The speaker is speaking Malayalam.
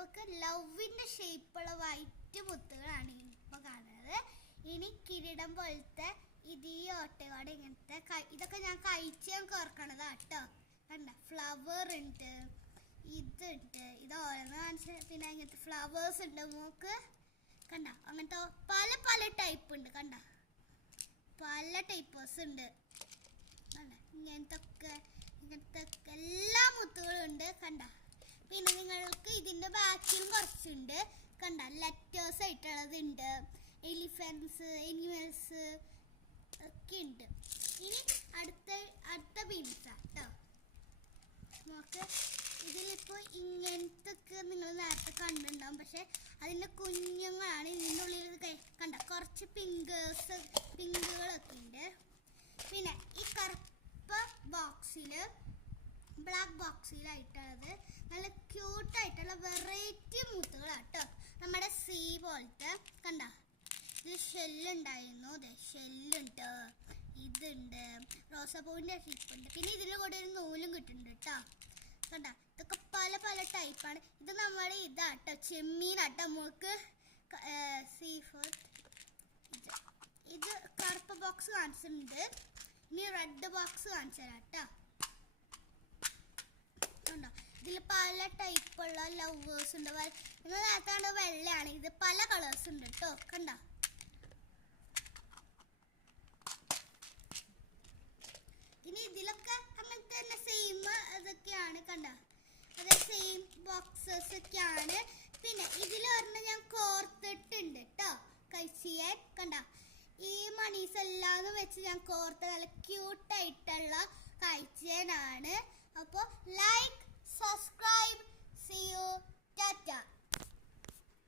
നമുക്ക് ലവിന്റെ ഷേപ്പുള്ള വൈറ്റ് മുത്തുകളാണ് ഇപ്പൊ കാണുന്നത്. ഇനി കിരീടം പോലത്തെ ഇത് ഈ ഓട്ടയോടെ ഇങ്ങനത്തെ ഇതൊക്കെ ഞാൻ കഴിച്ച് ഞാൻ കോർക്കണതാ കേട്ടോ. കണ്ട ഫ്ലവർ ഉണ്ട്, ഇതുണ്ട്, ഇത് ഓരോന്ന് കാണിച്ച്. പിന്നെ ഇങ്ങനത്തെ ഫ്ലവേഴ്സ് ഉണ്ട് നമുക്ക് കണ്ട. അങ്ങനത്തെ പല പല ടൈപ്പ് ഉണ്ട് കണ്ട, പല ടൈപ്പേഴ്സ് ഉണ്ട് കണ്ട. ഇങ്ങനത്തെ എല്ലാ മുത്തുകളും ഉണ്ട് കണ്ട. പിന്നെ നിങ്ങൾക്ക് ഇതിന്റെ ബാക്കിലും കുറച്ചുണ്ട് കണ്ട. ലെറ്റേഴ്സ് ആയിട്ടുള്ളത് ഉണ്ട്, എലിഫൻസ്, എനിമൽസ് ഒക്കെ ഉണ്ട്. ഇനി അടുത്ത ബീൻസാ കേട്ടോ. നമുക്ക് ഇതിലിപ്പോ ഇങ്ങനത്തെ നിങ്ങൾ നേരത്തെ കണ്ടിട്ടുണ്ടാവും, പക്ഷെ അതിന്റെ കുഞ്ഞുങ്ങളാണ്. ഇതിൻ്റെ ഉള്ളിൽ കണ്ട കുറച്ച് പിങ്കുകളൊക്കെ ഉണ്ട്. പിന്നെ ഈ കറുപ്പ് ബോക്സില്, ബ്ലാക്ക് ബോക്സിലായിട്ടുള്ളത് നല്ല ക്യൂട്ടായിട്ടുള്ള വെറൈറ്റി മുത്തുകളാട്ടോ. നമ്മുടെ സീ പോലത്തെ കണ്ട. ഇത് ഷെല്ലുണ്ടായിരുന്നു, ഷെല്ലുണ്ട്, ഇതുണ്ട്, റോസാപ്പൂവിൻ്റെ ഷേപ്പുണ്ട്. പിന്നെ ഇതിൻ്റെ കൂടെ ഒരു നൂലും കിട്ടുന്നുണ്ട് കേട്ടോ കണ്ട. ഇതൊക്കെ പല പല ടൈപ്പാണ്. ഇത് നമ്മുടെ ഇതാട്ടോ, ചെമ്മീനാട്ടോ. നമുക്ക് സീ ഫുഡ്. ഇത് കറുപ്പ് ബോക്സ് കാണിച്ചിട്ടുണ്ട്. ഇനി റെഡ് ബോക്സ് കാണിച്ചു തരാം കേട്ടോ. കണ്ടോ, ഇതിൽ പല ടൈപ്പുള്ള ലവേഴ്സ് ഉണ്ട്. നിങ്ങൾ നേരത്തെ കണ്ട വെള്ളയാണ്, ഇത് പല കളേഴ്സ് ഉണ്ട് കേട്ടോ കണ്ട. ഇനി ഇതിലൊക്കെ അങ്ങനത്തെ തന്നെ സെയിം അതൊക്കെയാണ് കണ്ട. അത് സെയിം ബോക്സസ് ഒക്കെയാണ്. പിന്നെ ഇതിൽ ഒരെണ്ണം ഞാൻ കോർത്തിട്ടുണ്ട് കേട്ടോ കഴിച്ചാൻ കണ്ട. ഈ മണീസ് എല്ലാം വെച്ച് ഞാൻ കോർത്ത് നല്ല ക്യൂട്ടായിട്ടുള്ള കഴിച്ചാനാണ്.